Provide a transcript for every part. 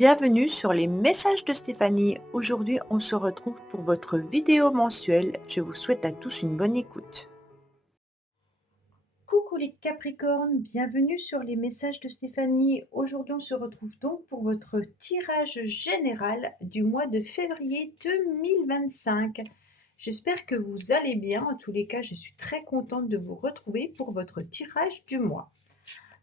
Bienvenue sur les messages de Stéphanie. Aujourd'hui, on se retrouve pour votre vidéo mensuelle. Je vous souhaite à tous une bonne écoute. Coucou les Capricornes, bienvenue sur les messages de Stéphanie. Aujourd'hui, on se retrouve donc pour votre tirage général du mois de février 2025. J'espère que vous allez bien. En tous les cas, je suis très contente de vous retrouver pour votre tirage du mois.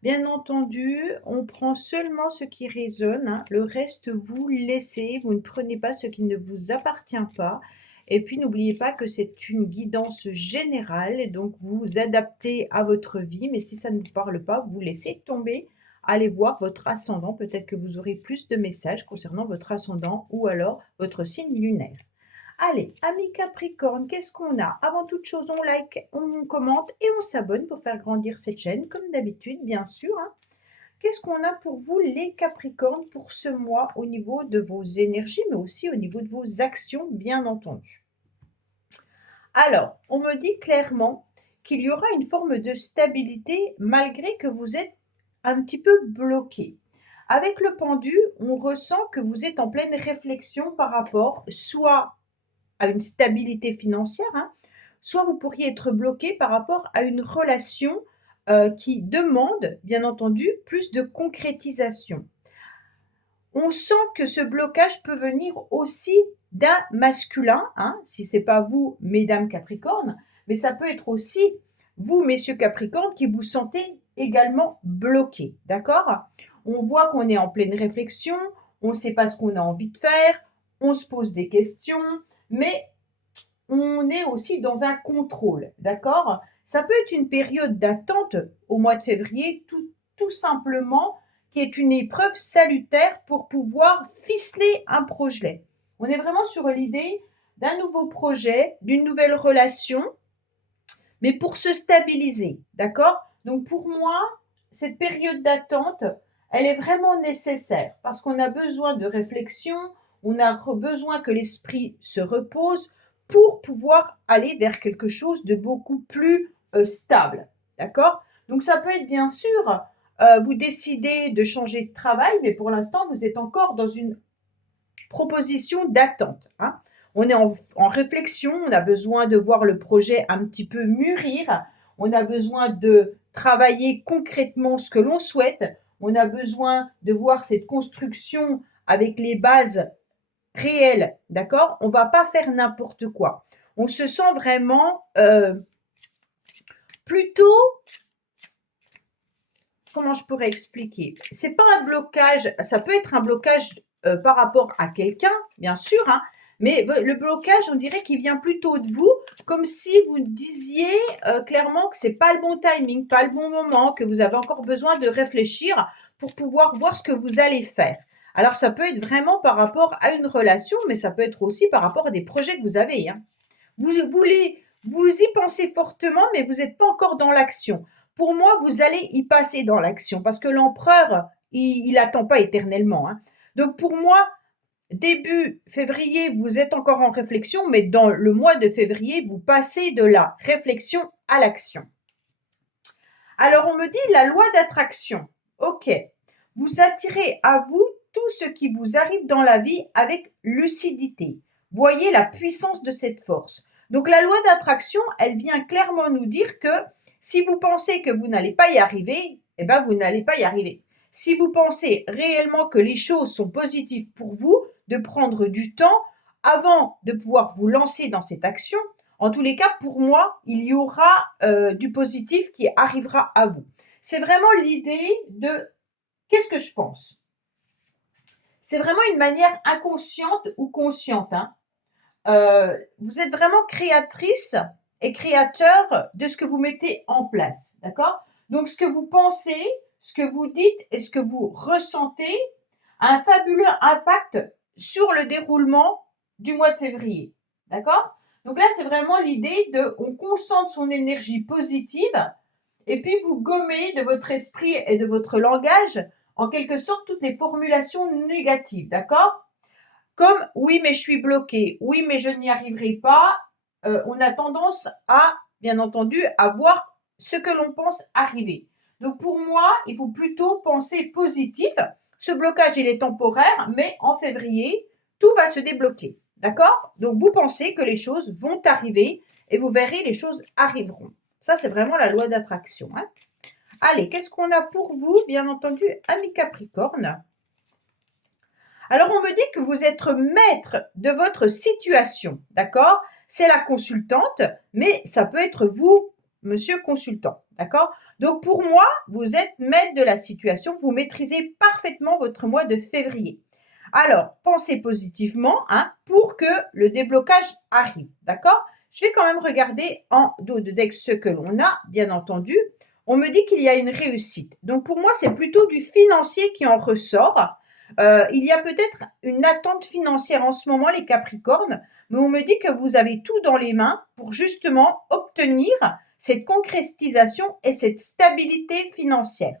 Bien entendu, on prend seulement ce qui résonne, hein. Le reste, vous laissez, vous ne prenez pas ce qui ne vous appartient pas. Et puis, n'oubliez pas que c'est une guidance générale, et donc vous vous adaptez à votre vie. Mais si ça ne vous parle pas, vous laissez tomber. Allez voir votre ascendant. Peut-être que vous aurez plus de messages concernant votre ascendant ou alors votre signe lunaire. Allez, amis Capricorne, qu'est-ce qu'on a? Avant toute chose, on like, on commente et on s'abonne pour faire grandir cette chaîne, comme d'habitude, bien sûr, hein. Qu'est-ce qu'on a pour vous, les Capricornes, pour ce mois au niveau de vos énergies, mais aussi au niveau de vos actions, bien entendu? Alors, on me dit clairement qu'il y aura une forme de stabilité malgré que vous êtes un petit peu bloqué. Avec le pendu, on ressent que vous êtes en pleine réflexion par rapport soit à une stabilité financière, hein, soit vous pourriez être bloqué par rapport à une relation qui demande, bien entendu, plus de concrétisation. On sent que ce blocage peut venir aussi d'un masculin, hein, si ce n'est pas vous, mesdames Capricorne, mais ça peut être aussi vous, messieurs Capricorne, qui vous sentez également bloqué, d'accord? On voit qu'on est en pleine réflexion, on ne sait pas ce qu'on a envie de faire, on se pose des questions, mais on est aussi dans un contrôle, d'accord? Ça peut être une période d'attente au mois de février, tout simplement, qui est une épreuve salutaire pour pouvoir ficeler un projet. On est vraiment sur l'idée d'un nouveau projet, d'une nouvelle relation, mais pour se stabiliser, d'accord? Donc pour moi, cette période d'attente, elle est vraiment nécessaire parce qu'on a besoin de réflexion, on a besoin que l'esprit se repose pour pouvoir aller vers quelque chose de beaucoup plus stable, d'accord? Donc ça peut être bien sûr, vous décidez de changer de travail, mais pour l'instant, vous êtes encore dans une proposition d'attente, hein. On est en réflexion, on a besoin de voir le projet un petit peu mûrir, on a besoin de travailler concrètement ce que l'on souhaite, on a besoin de voir cette construction avec les bases réelles, d'accord? On ne va pas faire n'importe quoi. On se sent vraiment plutôt, comment je pourrais expliquer? C'est pas un blocage, ça peut être un blocage par rapport à quelqu'un, bien sûr, hein, mais le blocage, on dirait qu'il vient plutôt de vous, comme si vous disiez clairement que c'est pas le bon timing, pas le bon moment, que vous avez encore besoin de réfléchir pour pouvoir voir ce que vous allez faire. Alors, ça peut être vraiment par rapport à une relation, mais ça peut être aussi par rapport à des projets que vous avez, hein. Vous y pensez fortement, mais vous n'êtes pas encore dans l'action. Pour moi, vous allez y passer dans l'action parce que l'empereur, il attend pas éternellement, hein. Donc pour moi, début février, vous êtes encore en réflexion, mais dans le mois de février, vous passez de la réflexion à l'action. Alors on me dit la loi d'attraction. Ok, vous attirez à vous tout ce qui vous arrive dans la vie avec lucidité. Voyez la puissance de cette force. Donc la loi d'attraction, elle vient clairement nous dire que si vous pensez que vous n'allez pas y arriver, eh ben vous n'allez pas y arriver. Si vous pensez réellement que les choses sont positives pour vous, de prendre du temps avant de pouvoir vous lancer dans cette action, en tous les cas, pour moi, il y aura du positif qui arrivera à vous. C'est vraiment l'idée de qu'est-ce que je pense. C'est vraiment une manière inconsciente ou consciente, hein. Vous êtes vraiment créatrice et créateur de ce que vous mettez en place, d'accord? Donc, ce que vous pensez, ce que vous dites et ce que vous ressentez a un fabuleux impact sur le déroulement du mois de février, d'accord? Donc là, c'est vraiment l'idée de, on concentre son énergie positive et puis vous gommez de votre esprit et de votre langage, en quelque sorte, toutes les formulations négatives, d'accord? Comme oui, mais je suis bloqué, oui, mais je n'y arriverai pas. On a tendance à, bien entendu, à voir ce que l'on pense arriver. Donc pour moi, il faut plutôt penser positif. Ce blocage, il est temporaire, mais en février, tout va se débloquer. D'accord? Donc, vous pensez que les choses vont arriver et vous verrez, les choses arriveront. Ça, c'est vraiment la loi d'attraction. Hein. Allez, qu'est-ce qu'on a pour vous, bien entendu, amis Capricorne? Alors, on me dit que vous êtes maître de votre situation, d'accord? C'est la consultante, mais ça peut être vous, monsieur consultant, d'accord? Donc, pour moi, vous êtes maître de la situation, vous maîtrisez parfaitement votre mois de février. Alors, pensez positivement hein, pour que le déblocage arrive, d'accord? Je vais quand même regarder en dos de deck ce que l'on a, bien entendu. On me dit qu'il y a une réussite. Donc, pour moi, c'est plutôt du financier qui en ressort. Il y a peut-être une attente financière en ce moment, les Capricornes, mais on me dit que vous avez tout dans les mains pour justement obtenir cette concrétisation et cette stabilité financière.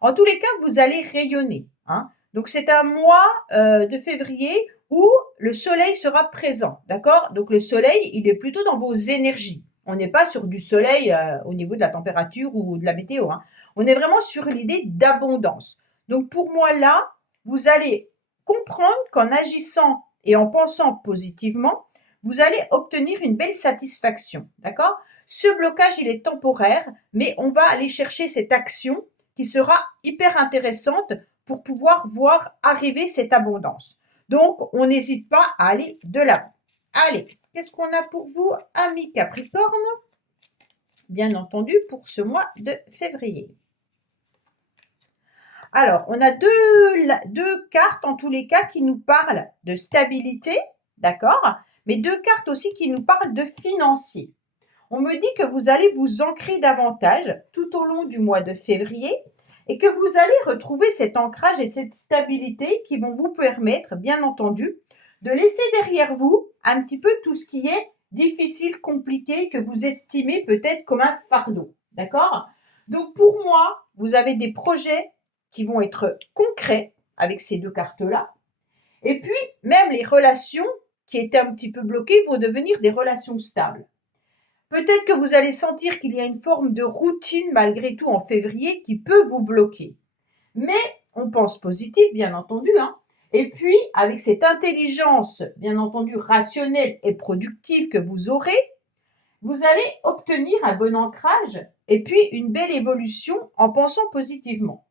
En tous les cas, vous allez rayonner. Hein. Donc, c'est un mois de février où le soleil sera présent. D'accord? Donc, le soleil, il est plutôt dans vos énergies. On n'est pas sur du soleil au niveau de la température ou de la météo. Hein. On est vraiment sur l'idée d'abondance. Donc, pour moi, là, vous allez comprendre qu'en agissant et en pensant positivement, vous allez obtenir une belle satisfaction. D'accord? Ce blocage, il est temporaire, mais on va aller chercher cette action qui sera hyper intéressante pour pouvoir voir arriver cette abondance. Donc, on n'hésite pas à aller de l'avant. Allez, qu'est-ce qu'on a pour vous, amis Capricorne? Bien entendu, pour ce mois de février. Alors, on a deux cartes, en tous les cas, qui nous parlent de stabilité, d'accord? Mais deux cartes aussi qui nous parlent de financier. On me dit que vous allez vous ancrer davantage tout au long du mois de février et que vous allez retrouver cet ancrage et cette stabilité qui vont vous permettre, bien entendu, de laisser derrière vous un petit peu tout ce qui est difficile, compliqué, que vous estimez peut-être comme un fardeau. D'accord? Donc pour moi, vous avez des projets qui vont être concrets avec ces deux cartes-là. Et puis, même les relations qui étaient un petit peu bloquées vont devenir des relations stables. Peut-être que vous allez sentir qu'il y a une forme de routine malgré tout en février qui peut vous bloquer. Mais on pense positif, bien entendu. Hein. Et puis, avec cette intelligence, bien entendu, rationnelle et productive que vous aurez, vous allez obtenir un bon ancrage et puis une belle évolution en pensant positivement.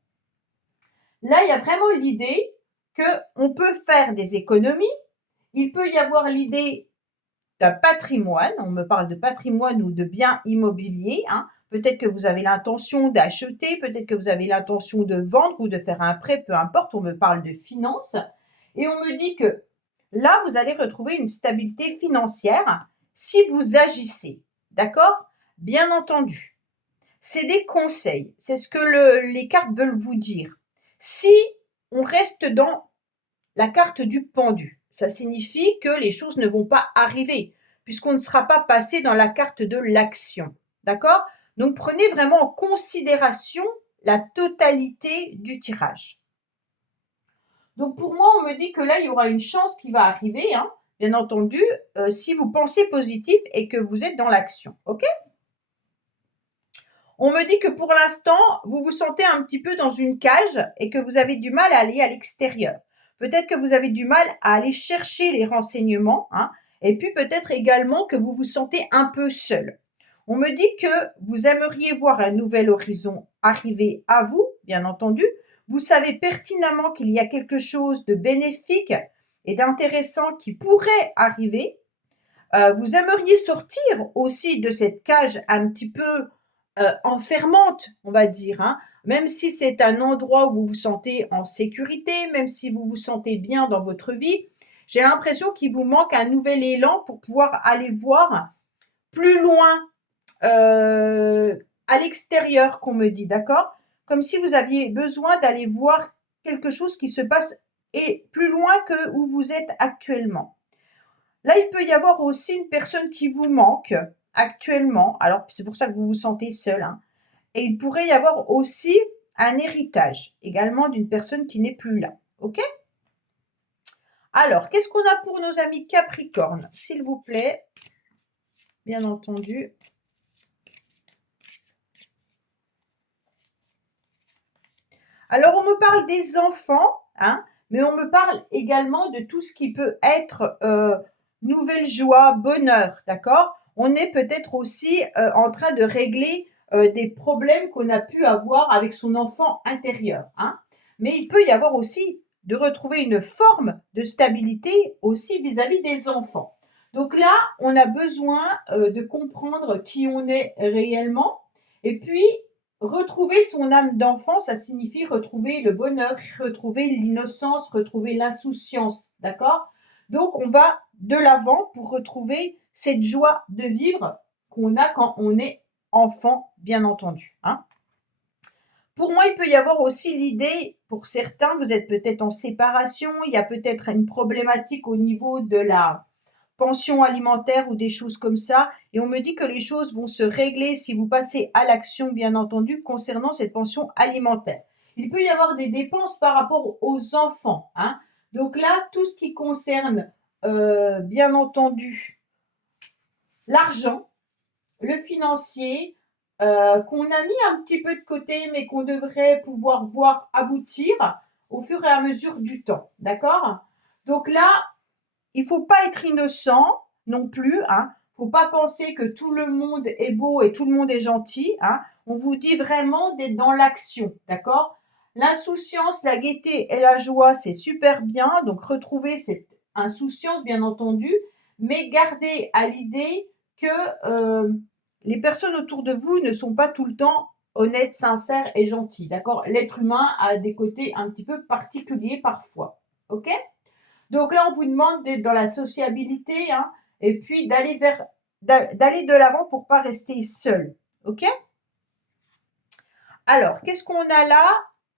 Là, il y a vraiment l'idée qu'on peut faire des économies. Il peut y avoir l'idée d'un patrimoine. On me parle de patrimoine ou de biens immobiliers. Hein. Peut-être que vous avez l'intention d'acheter, peut-être que vous avez l'intention de vendre ou de faire un prêt, peu importe. On me parle de finances. Et on me dit que là, vous allez retrouver une stabilité financière si vous agissez. D'accord? Bien entendu. C'est des conseils. C'est ce que les cartes veulent vous dire. Si on reste dans la carte du pendu, ça signifie que les choses ne vont pas arriver, puisqu'on ne sera pas passé dans la carte de l'action. D'accord? Donc, prenez vraiment en considération la totalité du tirage. Donc, pour moi, on me dit que là, il y aura une chance qui va arriver, hein, bien entendu, si vous pensez positif et que vous êtes dans l'action. OK? On me dit que pour l'instant, vous vous sentez un petit peu dans une cage et que vous avez du mal à aller à l'extérieur. Peut-être que vous avez du mal à aller chercher les renseignements, hein, et puis peut-être également que vous vous sentez un peu seul. On me dit que vous aimeriez voir un nouvel horizon arriver à vous, bien entendu. Vous savez pertinemment qu'il y a quelque chose de bénéfique et d'intéressant qui pourrait arriver. Vous aimeriez sortir aussi de cette cage un petit peu enfermante, on va dire, hein. Même si c'est un endroit où vous vous sentez en sécurité, même si vous vous sentez bien dans votre vie, j'ai l'impression qu'il vous manque un nouvel élan pour pouvoir aller voir plus loin à l'extérieur, qu'on me dit, d'accord? Comme si vous aviez besoin d'aller voir quelque chose qui se passe et plus loin que où vous êtes actuellement. Là, il peut y avoir aussi une personne qui vous manque actuellement. Alors, c'est pour ça que vous vous sentez seul. Hein. Et il pourrait y avoir aussi un héritage également d'une personne qui n'est plus là. OK? Alors, qu'est-ce qu'on a pour nos amis Capricorne, s'il vous plaît? Bien entendu. Alors, on me parle des enfants, hein, mais on me parle également de tout ce qui peut être nouvelle joie, bonheur, d'accord? On est peut-être aussi en train de régler des problèmes qu'on a pu avoir avec son enfant intérieur, hein. Mais il peut y avoir aussi de retrouver une forme de stabilité aussi vis-à-vis des enfants. Donc là, on a besoin de comprendre qui on est réellement et puis retrouver son âme d'enfant, ça signifie retrouver le bonheur, retrouver l'innocence, retrouver l'insouciance, d'accord? Donc on va de l'avant pour retrouver cette joie de vivre qu'on a quand on est enfant, bien entendu, hein. Pour moi, il peut y avoir aussi l'idée, pour certains, vous êtes peut-être en séparation, il y a peut-être une problématique au niveau de la pension alimentaire ou des choses comme ça. Et on me dit que les choses vont se régler si vous passez à l'action, bien entendu, concernant cette pension alimentaire. Il peut y avoir des dépenses par rapport aux enfants, hein. Donc là, tout ce qui concerne, bien entendu, l'argent, le financier, qu'on a mis un petit peu de côté, mais qu'on devrait pouvoir voir aboutir au fur et à mesure du temps, d'accord? Donc là, il faut pas être innocent non plus, hein. Faut pas penser que tout le monde est beau et tout le monde est gentil, hein. On vous dit vraiment d'être dans l'action, d'accord? L'insouciance, la gaieté et la joie, c'est super bien. Donc retrouvez cette insouciance, bien entendu, mais gardez à l'idée que les personnes autour de vous ne sont pas tout le temps honnêtes, sincères et gentils, d'accord? L'être humain a des côtés un petit peu particuliers parfois, ok? Donc là, on vous demande d'être dans la sociabilité, hein, et puis d'aller de l'avant pour pas rester seul. OK? Alors, qu'est-ce qu'on a là?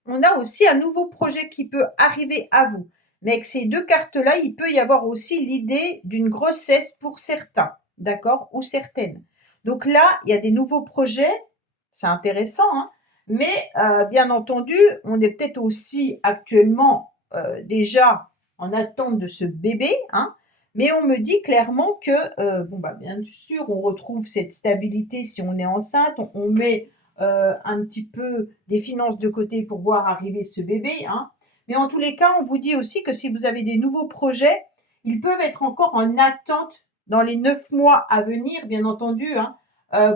On a aussi un nouveau projet qui peut arriver à vous. Mais avec ces deux cartes-là, il peut y avoir aussi l'idée d'une grossesse pour certains, d'accord? Ou certaines. Donc là, il y a des nouveaux projets, c'est intéressant, hein, mais bien entendu, on est peut-être aussi actuellement déjà en attente de ce bébé, hein, mais on me dit clairement que, bon, bah, bien sûr, on retrouve cette stabilité si on est enceinte, on met un petit peu des finances de côté pour voir arriver ce bébé, hein. Mais en tous les cas, on vous dit aussi que si vous avez des nouveaux projets, ils peuvent être encore en attente dans les 9 mois à venir, bien entendu, hein,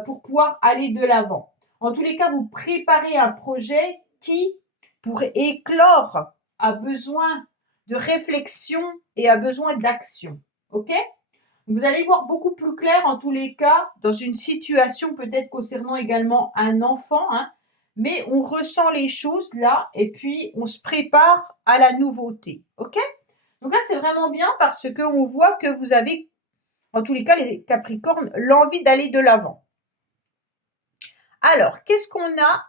pour pouvoir aller de l'avant. En tous les cas, vous préparez un projet qui, pour éclore, a besoin de réflexion et a besoin d'action. OK? Vous allez voir beaucoup plus clair en tous les cas dans une situation peut-être concernant également un enfant, hein, mais on ressent les choses là et puis on se prépare à la nouveauté. OK? Donc là, c'est vraiment bien parce qu'on voit que vous avez, en tous les cas, les Capricornes, l'envie d'aller de l'avant. Alors, qu'est-ce qu'on a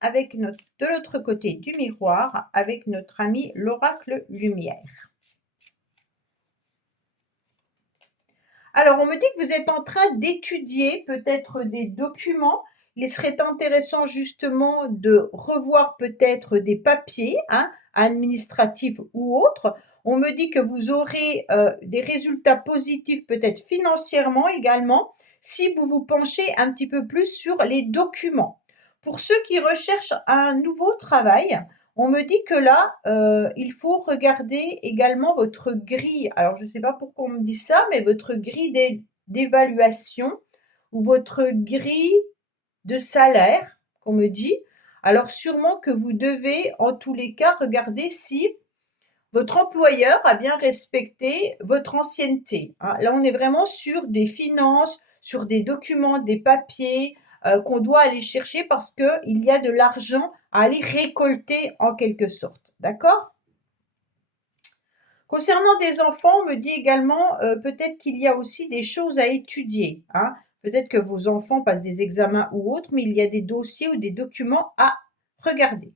avec de l'autre côté du miroir avec notre ami l'oracle lumière? Alors, on me dit que vous êtes en train d'étudier peut-être des documents. Il serait intéressant justement de revoir peut-être des papiers, hein, administratifs ou autres. On me dit que vous aurez des résultats positifs peut-être financièrement également si vous vous penchez un petit peu plus sur les documents. Pour ceux qui recherchent un nouveau travail, on me dit que là, il faut regarder également votre grille. Alors, je ne sais pas pourquoi on me dit ça, mais votre grille d'évaluation ou votre grille de salaire, qu'on me dit. Alors, sûrement que vous devez, en tous les cas, regarder si votre employeur a bien respecté votre ancienneté, hein. Là, on est vraiment sur des finances, sur des documents, des papiers qu'on doit aller chercher parce qu'il y a de l'argent à aller récolter en quelque sorte. D'accord? Concernant des enfants, on me dit également peut-être qu'il y a aussi des choses à étudier, hein. Peut-être que vos enfants passent des examens ou autres, mais il y a des dossiers ou des documents à regarder.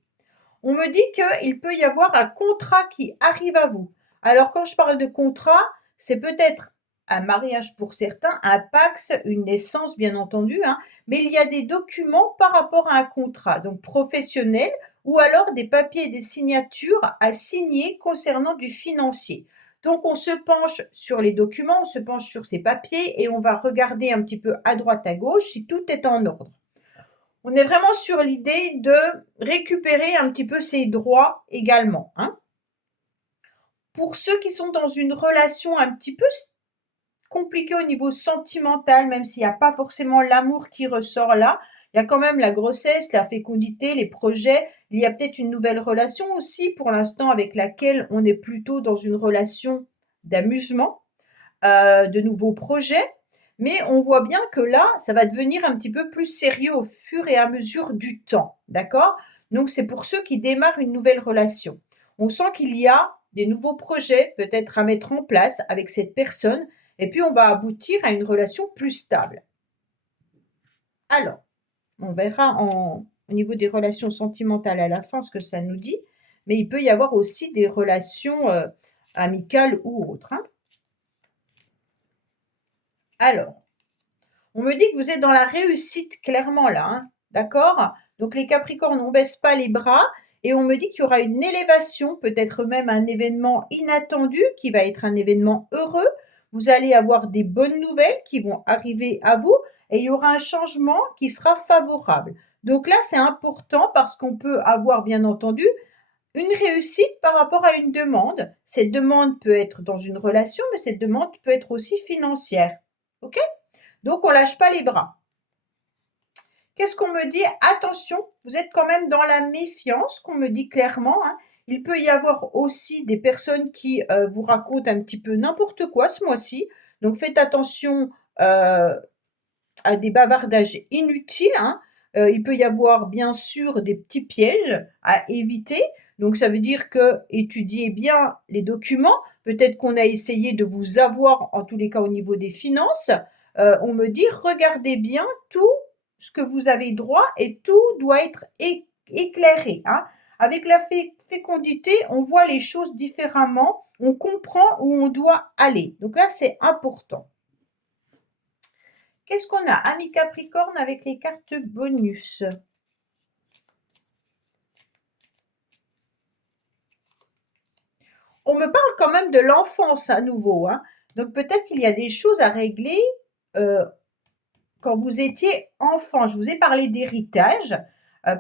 On me dit qu'il peut y avoir un contrat qui arrive à vous. Alors, quand je parle de contrat, c'est peut-être un mariage pour certains, un Pacs, une naissance, bien entendu, hein, mais il y a des documents par rapport à un contrat, donc professionnel, ou alors des papiers et des signatures à signer concernant du financier. Donc, on se penche sur les documents, on se penche sur ces papiers et on va regarder un petit peu à droite, à gauche si tout est en ordre. On est vraiment sur l'idée de récupérer un petit peu ses droits également, hein. Pour ceux qui sont dans une relation un petit peu compliquée au niveau sentimental, même s'il n'y a pas forcément l'amour qui ressort là, il y a quand même la grossesse, la fécondité, les projets. Il y a peut-être une nouvelle relation aussi pour l'instant avec laquelle on est plutôt dans une relation d'amusement, de nouveaux projets. Mais on voit bien que là, ça va devenir un petit peu plus sérieux au fur et à mesure du temps. D'accord? Donc, c'est pour ceux qui démarrent une nouvelle relation. On sent qu'il y a des nouveaux projets peut-être à mettre en place avec cette personne. Et puis, on va aboutir à une relation plus stable. Alors, on verra au niveau des relations sentimentales à la fin ce que ça nous dit. Mais il peut y avoir aussi des relations amicales ou autres. Hein. Alors, on me dit que vous êtes dans la réussite clairement là, hein, d'accord? Donc les Capricornes, on baisse pas les bras et on me dit qu'il y aura une élévation, peut-être même un événement inattendu qui va être un événement heureux. Vous allez avoir des bonnes nouvelles qui vont arriver à vous et il y aura un changement qui sera favorable. Donc là, c'est important parce qu'on peut avoir bien entendu une réussite par rapport à une demande. Cette demande peut être dans une relation, mais cette demande peut être aussi financière. OK? Donc, on lâche pas les bras. Qu'est-ce qu'on me dit? Attention, vous êtes quand même dans la méfiance, qu'on me dit clairement. Hein. Il peut y avoir aussi des personnes qui vous racontent un petit peu n'importe quoi ce mois-ci. Donc, faites attention à des bavardages inutiles. Hein. Il peut y avoir bien sûr des petits pièges à éviter. Donc, ça veut dire que étudiez bien les documents. Peut-être qu'on a essayé de vous avoir, en tous les cas au niveau des finances. On me dit, regardez bien tout ce que vous avez droit et tout doit être éclairé. Hein. Avec la fécondité, on voit les choses différemment. On comprend où on doit aller. Donc là, c'est important. Qu'est-ce qu'on a? Amis Capricorne avec les cartes bonus. On me parle quand même de l'enfance à nouveau. Hein. Donc peut-être qu'il y a des choses à régler quand vous étiez enfant. Je vous ai parlé d'héritage.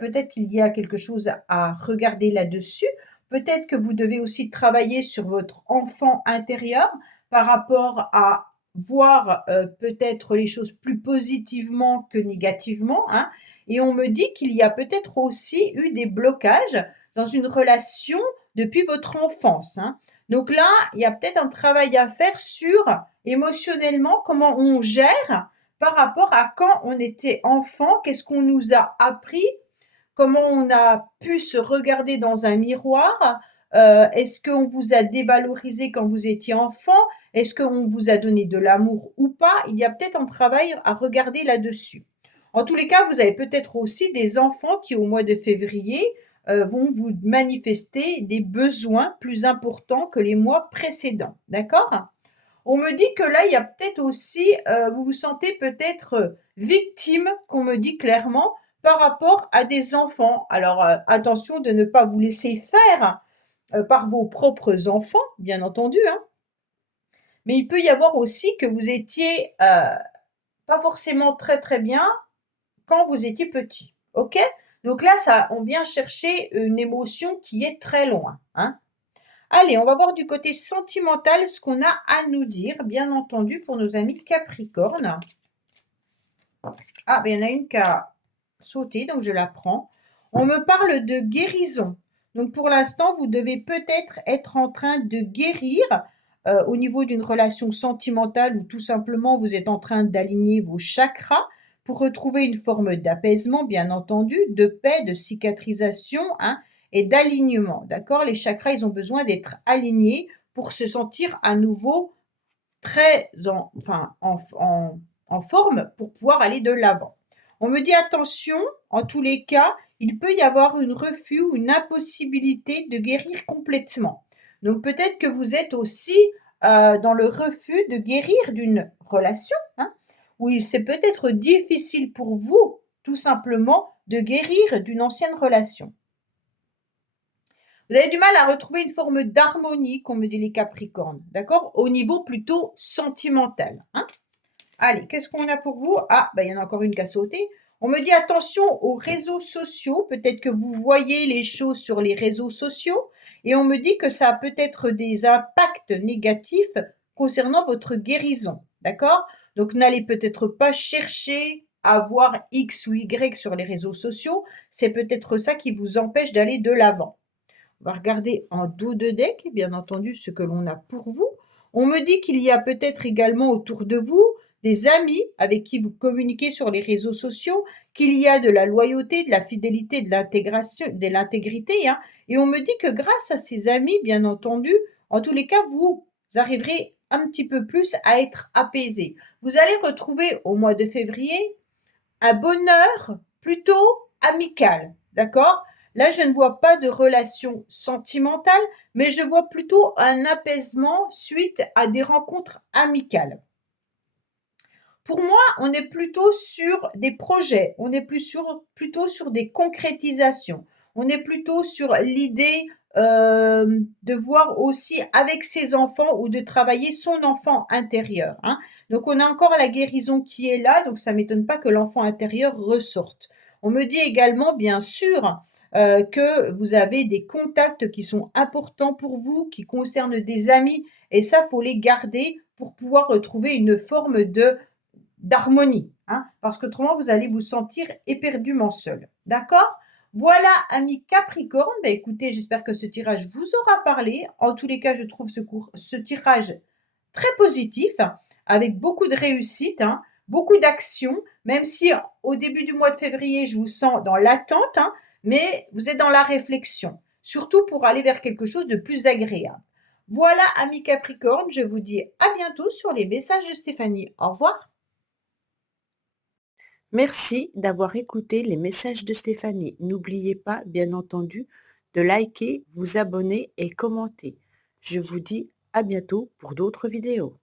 Peut-être qu'il y a quelque chose à regarder là-dessus. Peut-être que vous devez aussi travailler sur votre enfant intérieur par rapport à voir peut-être les choses plus positivement que négativement. Hein. Et on me dit qu'il y a peut-être aussi eu des blocages dans une relation depuis votre enfance. Hein. Donc là, il y a peut-être un travail à faire sur émotionnellement comment on gère par rapport à quand on était enfant, qu'est-ce qu'on nous a appris, comment on a pu se regarder dans un miroir, est-ce qu'on vous a dévalorisé quand vous étiez enfant, est-ce qu'on vous a donné de l'amour ou pas, il y a peut-être un travail à regarder là-dessus. En tous les cas, vous avez peut-être aussi des enfants qui, au mois de février, vont vous manifester des besoins plus importants que les mois précédents. D'accord? On me dit que là, il y a peut-être aussi, vous vous sentez peut-être victime, qu'on me dit clairement, par rapport à des enfants. Alors, attention de ne pas vous laisser faire par vos propres enfants, bien entendu. Hein. Mais il peut y avoir aussi que vous étiez pas forcément très très bien quand vous étiez petit. OK? Donc là, ça, on vient chercher une émotion qui est très loin. Hein. Allez, on va voir du côté sentimental ce qu'on a à nous dire, bien entendu, pour nos amis Capricorne. Ah, ben il y en a une qui a sauté, donc je la prends. On me parle de guérison. Donc pour l'instant, vous devez peut-être être en train de guérir au niveau d'une relation sentimentale ou tout simplement vous êtes en train d'aligner vos chakras pour retrouver une forme d'apaisement, bien entendu, de paix, de cicatrisation, hein, et d'alignement. D'accord? Les chakras, ils ont besoin d'être alignés pour se sentir à nouveau très en forme pour pouvoir aller de l'avant. On me dit attention, en tous les cas, il peut y avoir un refus ou une impossibilité de guérir complètement. Donc peut-être que vous êtes aussi dans le refus de guérir d'une relation, hein, où c'est peut-être difficile pour vous, tout simplement, de guérir d'une ancienne relation. Vous avez du mal à retrouver une forme d'harmonie, comme me dit les Capricornes, d'accord? Au niveau plutôt sentimental. Hein. Allez, qu'est-ce qu'on a pour vous? Ah, ben, il y en a encore une qui a sauté. On me dit attention aux réseaux sociaux. Peut-être que vous voyez les choses sur les réseaux sociaux Et on me dit que ça a peut-être des impacts négatifs concernant votre guérison, d'accord? Donc n'allez peut-être pas chercher à voir X ou Y sur les réseaux sociaux, c'est peut-être ça qui vous empêche d'aller de l'avant. On va regarder en dos de deck, bien entendu, ce que l'on a pour vous. On me dit qu'il y a peut-être également autour de vous des amis avec qui vous communiquez sur les réseaux sociaux, qu'il y a de la loyauté, de la fidélité, de l'intégration, de l'intégrité, hein. Et on me dit que grâce à ces amis, bien entendu, en tous les cas, vous arriverez un petit peu plus à être apaisé. Vous allez retrouver au mois de février un bonheur plutôt amical, d'accord? Là, je ne vois pas de relation sentimentale, mais je vois plutôt un apaisement suite à des rencontres amicales. Pour moi, on est plutôt sur des projets, on est plutôt sur des concrétisations, on est plutôt sur l'idée de voir aussi avec ses enfants ou de travailler son enfant intérieur, hein. Donc, on a encore la guérison qui est là, donc ça ne m'étonne pas que l'enfant intérieur ressorte. On me dit également, bien sûr, que vous avez des contacts qui sont importants pour vous, qui concernent des amis, et ça, faut les garder pour pouvoir retrouver une forme de d'harmonie, hein, parce qu'autrement, vous allez vous sentir éperdument seul. D'accord? Voilà, amis Capricorne. Ben, écoutez, j'espère que ce tirage vous aura parlé. En tous les cas, je trouve ce tirage très positif, avec beaucoup de réussite, hein, beaucoup d'action, même si au début du mois de février, je vous sens dans l'attente, hein, mais vous êtes dans la réflexion, surtout pour aller vers quelque chose de plus agréable. Voilà, amis Capricorne, je vous dis à bientôt sur les messages de Stéphanie. Au revoir. Merci d'avoir écouté les messages de Stéphanie. N'oubliez pas, bien entendu, de liker, vous abonner et commenter. Je vous dis à bientôt pour d'autres vidéos.